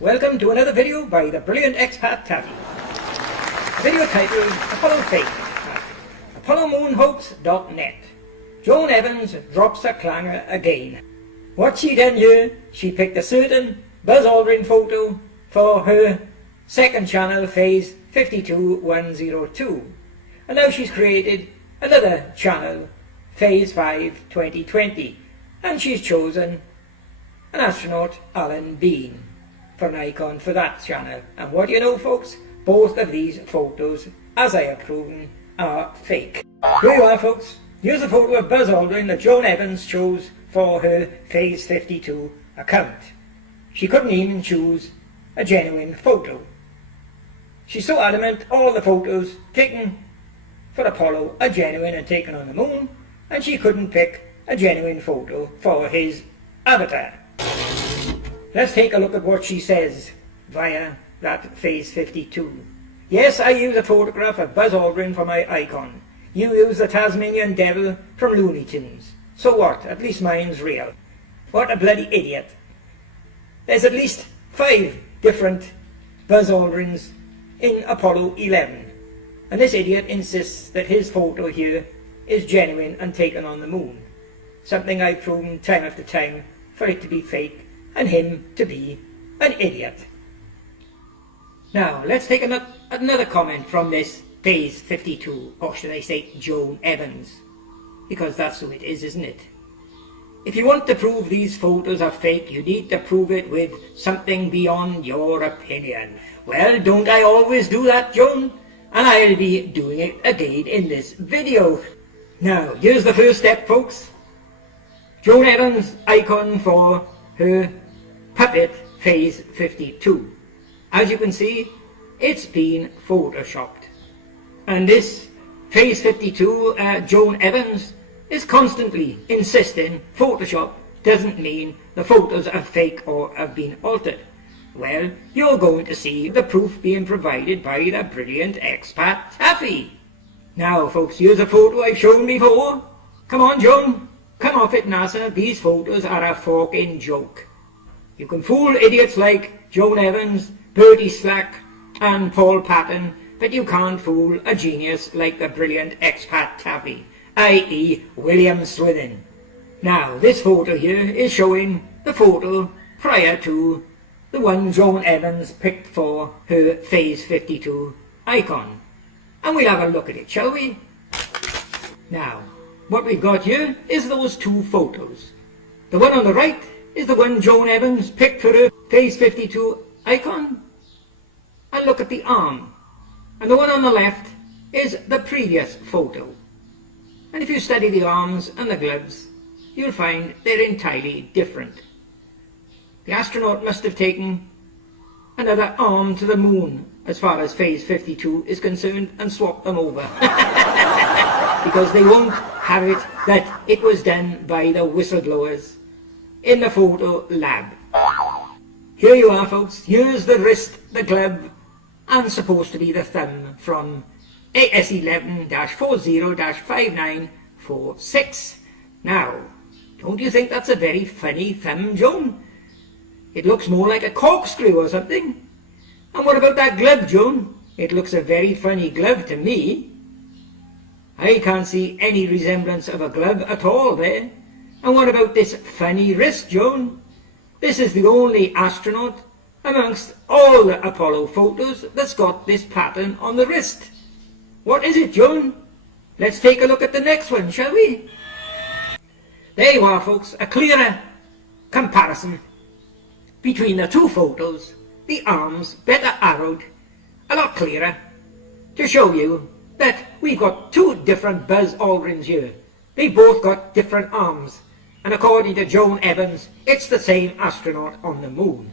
welcome to another video by the brilliant Expattaffy. Video titled Apollo Fake at ApolloMoonHoax.net. Joan Evans drops a clanger again. What she done here, she picked a certain Buzz Aldrin photo for her second channel phase 52102, and now she's created another channel phase 5 2020, and she's chosen an astronaut Alan Bean for an icon for that channel. And what do you know, folks, both of these photos, as I have proven, are fake. Here you are, folks. Here's a photo of Buzz Aldrin that Joan Evans chose for her phase 52 account. She couldn't even choose a genuine photo. She's so adamant all the photos taken for Apollo are genuine and taken on the moon, and she couldn't pick a genuine photo for his avatar. Let's take a look at what she says via that phase 52. Yes, I use a photograph of Buzz Aldrin for my icon. You use the Tasmanian Devil from Looney Tunes. So what? At least mine's real. What a bloody idiot. There's at least 5 different Buzz Aldrins in Apollo 11. And this idiot insists that his photo here is genuine and taken on the moon. Something I've proven time after time for it to be fake and him to be an idiot. Now, let's take another comment from this phase 52, or should I say Joan Evans, because that's who it is, isn't it? If you want to prove these photos are fake, you need to prove it with something beyond your opinion. Well, don't I always do that, Joan? And I'll be doing it again in this video. Now, here's the first step, folks. Joan Evans' icon for her puppet phase 52. As you can see, it's been photoshopped. And this phase 52, Joan Evans, is constantly insisting Photoshop doesn't mean the photos are fake or have been altered. Well, you're going to see the proof being provided by the brilliant Expattaffy. Now, folks, here's a photo I've shown before. Come on, Joan. Come off it, NASA. These photos are a fucking joke. You can fool idiots like Joan Evans, Bertie Slack, and Paul Patton, but you can't fool a genius like the brilliant Expattaffy, i.e. William Swithin. Now, this photo here is showing the photo prior to the one Joan Evans picked for her phase 52 icon. And we'll have a look at it, shall we? Now, what we've got here is those 2 photos. The one on the right is the one Joan Evans picked for her phase 52 icon. And look at the arm. And the one on the left is the previous photo. And if you study the arms and the gloves, you'll find they're entirely different. The astronaut must have taken another arm to the moon as far as phase 52 is concerned and swapped them over. Because they won't have it that it was done by the whistleblowers in the photo lab. Here you are, folks. Here's the wrist, the glove, and supposed to be the thumb from AS11-40-5946. Now, don't you think that's a very funny thumb, Joan? It looks more like a corkscrew or something. And what about that glove, Joan? It looks a very funny glove to me. I can't see any resemblance of a glove at all there. And what about this funny wrist, Joan? This is the only astronaut amongst all the Apollo photos that's got this pattern on the wrist. What is it, Joan? Let's take a look at the next one, shall we? There you are, folks, a clearer comparison between the 2 photos. The arms better arrowed, a lot clearer, to show you that we've got 2 different Buzz Aldrins here. They've both got different arms, and according to Joan Evans, it's the same astronaut on the moon.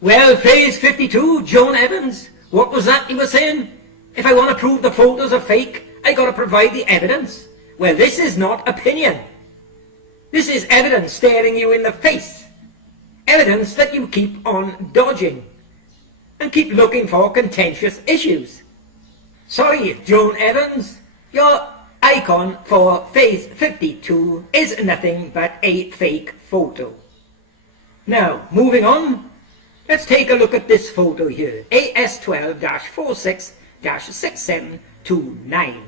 Well, phase 52, Joan Evans, what was that you were saying? If I want to prove the photos are fake, I got to provide the evidence. Well, this is not opinion. This is evidence staring you in the face. Evidence that you keep on dodging and keep looking for contentious issues. Sorry, Joan Evans, your icon for phase 52 is nothing but a fake photo. Now, moving on, let's take a look at this photo here, AS12-46-6729.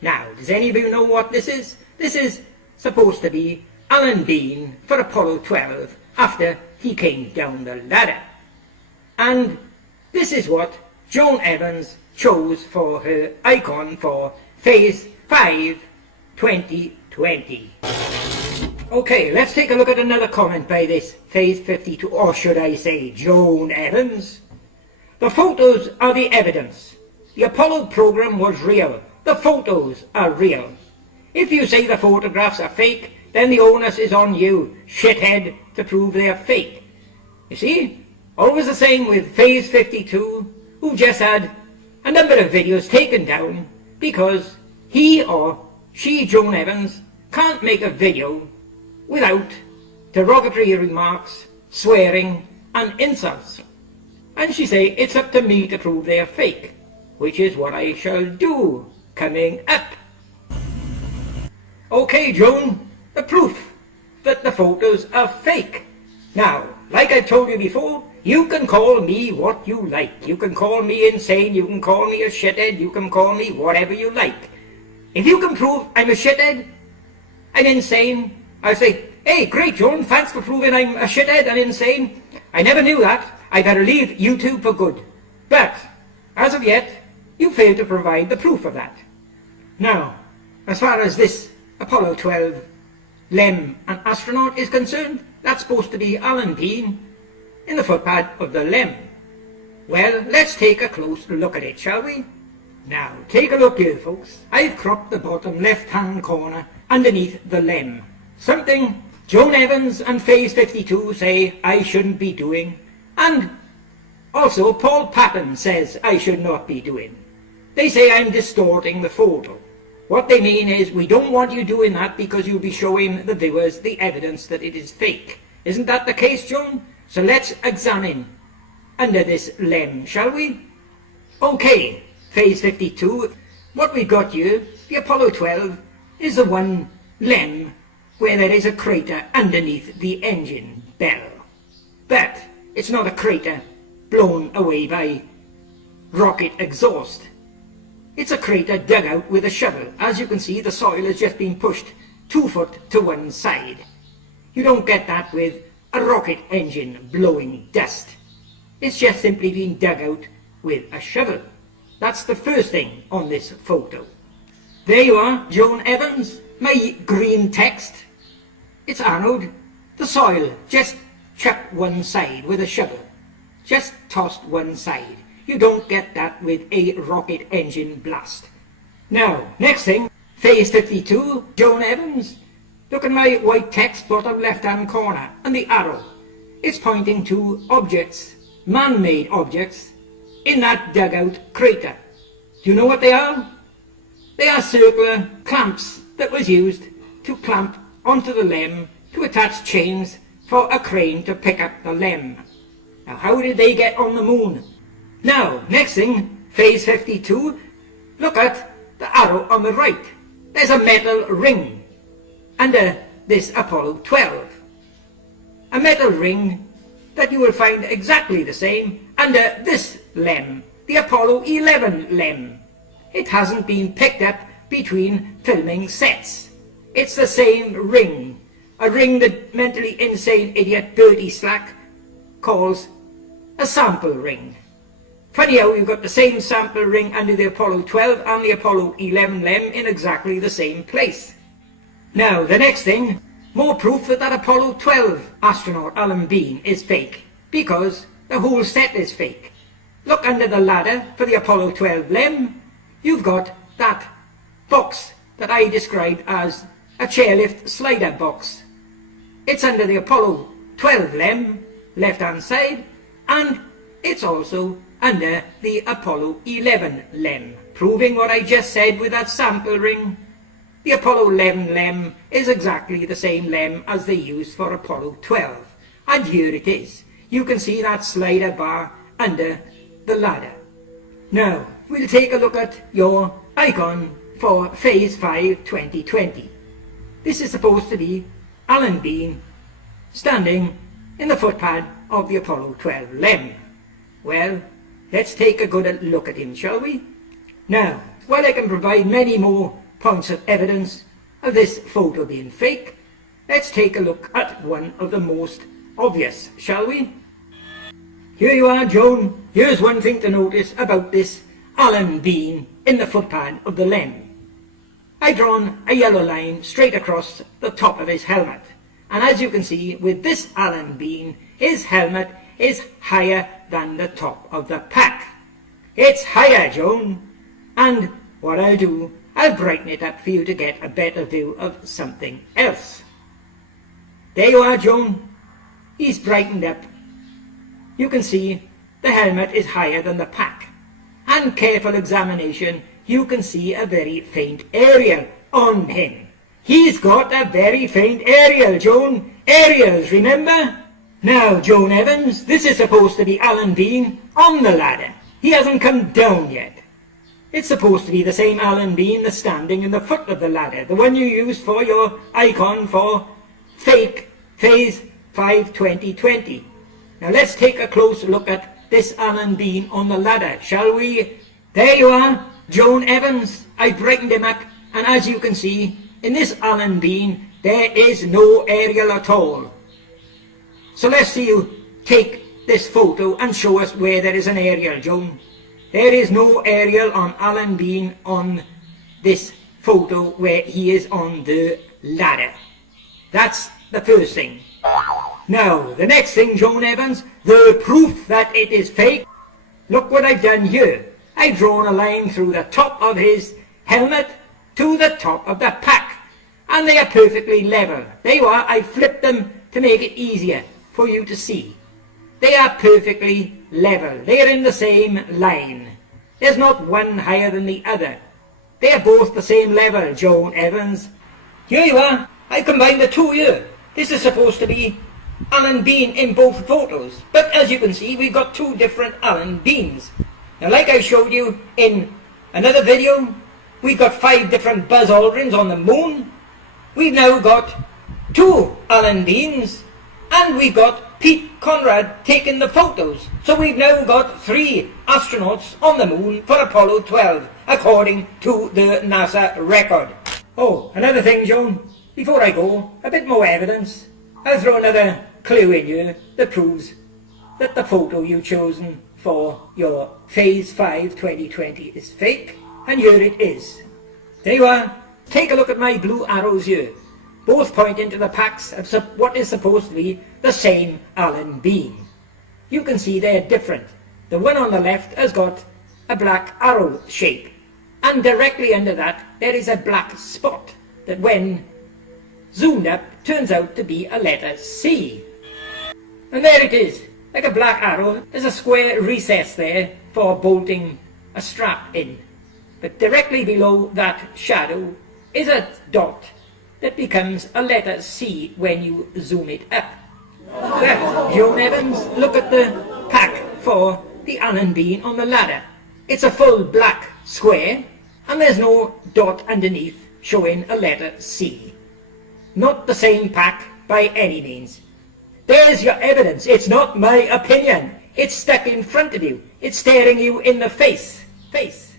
Now, does any of you know what this is? This is supposed to be Alan Bean for Apollo 12 after he came down the ladder. And this is what Joan Evans chose for her icon for Phase 5 2020. Okay, let's take a look at another comment by this Phase 52, or should I say Joan Evans. The photos are the evidence. The Apollo program was real. The photos are real. If you say the photographs are fake, then the onus is on you, shithead, to prove they're fake. You see, always the same with Phase 52, who just had a number of videos taken down because he or she, Joan Evans, can't make a video without derogatory remarks, swearing and insults. And she say, it's up to me to prove they are fake, which is what I shall do coming up. Okay, Joan, the proof that the photos are fake. Now, like I've told you before, you can call me what you like. You can call me insane, you can call me a shithead, you can call me whatever you like. If you can prove I'm a shithead, I'm insane, I'll say, hey, great, Joan, thanks for proving I'm a shithead and insane. I never knew that. I better leave YouTube for good. But, as of yet, you fail to provide the proof of that. Now, as far as this Apollo 12 LEM and astronaut is concerned, that's supposed to be Alan Bean in the footpad of the LEM. Well, let's take a close look at it, shall we? Now, take a look here, folks. I've cropped the bottom left-hand corner underneath the LEM. Something Joan Evans and Phase 52 say I shouldn't be doing, and also Paul Patton says I should not be doing. They say I'm distorting the photo. What they mean is, we don't want you doing that because you'll be showing the viewers the evidence that it is fake. Isn't that the case, Joan? So let's examine under this LEM, shall we? Okay, Phase 52, what we've got here, the Apollo 12, is the one LEM where there is a crater underneath the engine bell. But it's not a crater blown away by rocket exhaust. It's a crater dug out with a shovel. As you can see, the soil has just been pushed 2 foot to one side. You don't get that with a rocket engine blowing dust. It's just simply been dug out with a shovel. That's the first thing on this photo. There you are, Joan Evans, my green text. It's anode. The soil, just chucked one side with a shovel. Just tossed one side. You don't get that with a rocket engine blast. Now, next thing, Phase 52, Joan Evans. Look at my white text bottom left-hand corner and the arrow. It's pointing to objects, man-made objects, in that dugout crater. Do you know what they are? They are circular clamps that was used to clamp onto the LEM to attach chains for a crane to pick up the LEM. Now, how did they get on the moon? Now, next thing, Phase 52, look at the arrow on the right. There's a metal ring under this Apollo 12. A metal ring that you will find exactly the same under this LEM, the Apollo 11 LEM. It hasn't been picked up between filming sets. It's the same ring, a ring that mentally insane idiot Bertie Slack calls a sample ring. Funny how you've got the same sample ring under the Apollo 12 and the Apollo 11 LEM in exactly the same place. Now, the next thing, more proof that Apollo 12 astronaut Alan Bean is fake, because the whole set is fake. Look under the ladder for the Apollo 12 LEM, you've got that box that I described as a chairlift slider box. It's under the Apollo 12 LEM, left-hand side, and it's also under the Apollo 11 LEM, proving what I just said with that sample ring. The Apollo 11 LEM is exactly the same LEM as they used for Apollo 12. And here it is. You can see that slider bar under the ladder. Now, we'll take a look at your icon for Phase 5 2020. This is supposed to be Alan Bean standing in the footpad of the Apollo 12 LEM. Well, let's take a good look at him, shall we? Now, while I can provide many more points of evidence of this photo being fake, let's take a look at one of the most obvious, shall we? Here you are, Joan. Here's one thing to notice about this Allen bean in the footpad of the LEM. I've drawn a yellow line straight across the top of his helmet. And as you can see, with this Allen bean, his helmet is higher than the top of the pack. It's higher, Joan. And what I'll do, I'll brighten it up for you to get a better view of something else. There you are, Joan. He's brightened up. You can see the helmet is higher than the pack. And careful examination, you can see a very faint aerial on him. He's got a very faint aerial, Joan. Aerials, remember? Now, Joan Evans, this is supposed to be Allen Bean on the ladder. He hasn't come down yet. It's supposed to be the same Allen Bean that's standing in the foot of the ladder, the one you used for your icon for fake Phase 5 2020. Now let's take a close look at this Allen Bean on the ladder, shall we? There you are, Joan Evans. I brightened him up, and as you can see, in this Allen Bean, there is no aerial at all. So let's see you take this photo and show us where there is an aerial, Joan. There is no aerial on Allen Bean on this photo where he is on the ladder. That's the first thing. Now, the next thing, Joan Evans, the proof that it is fake. Look what I've done here. I've drawn a line through the top of his helmet to the top of the pack, and they are perfectly level. There you are. I flipped them to make it easier for you to see. They are perfectly level. They are in the same line. There's not one higher than the other. They are both the same level, Joan Evans. Here you are. I combined the two here. This is supposed to be Allen Bean in both photos, but as you can see, we've got two different Allen Beans. Now, like I showed you in another video, we've got 5 different Buzz Aldrins on the moon. We've now got 2 Allen Beans, and we've got Pete Conrad taking the photos. So we've now got 3 astronauts on the moon for Apollo 12, according to the NASA record. Oh, another thing, Joan, before I go, a bit more evidence. I'll throw another clue in here that proves that the photo you've chosen for your Phase 5 2020 is fake, and here it is. There you are. Take a look at my blue arrows here. Both pointing to the packs of what is supposed to be the same Allen Bean. You can see they're different. The one on the left has got a black arrow shape, and directly under that there is a black spot that when zoomed up turns out to be a letter C. And there it is, like a black arrow. There's a square recess there for bolting a strap in. But directly below that shadow is a dot that becomes a letter C when you zoom it up. Well, Joan Evans, look at the pack for the Allen Bean on the ladder. It's a full black square, and there's no dot underneath showing a letter C. Not the same pack by any means. There's your evidence. It's not my opinion. It's stuck in front of you. It's staring you in the face. Face.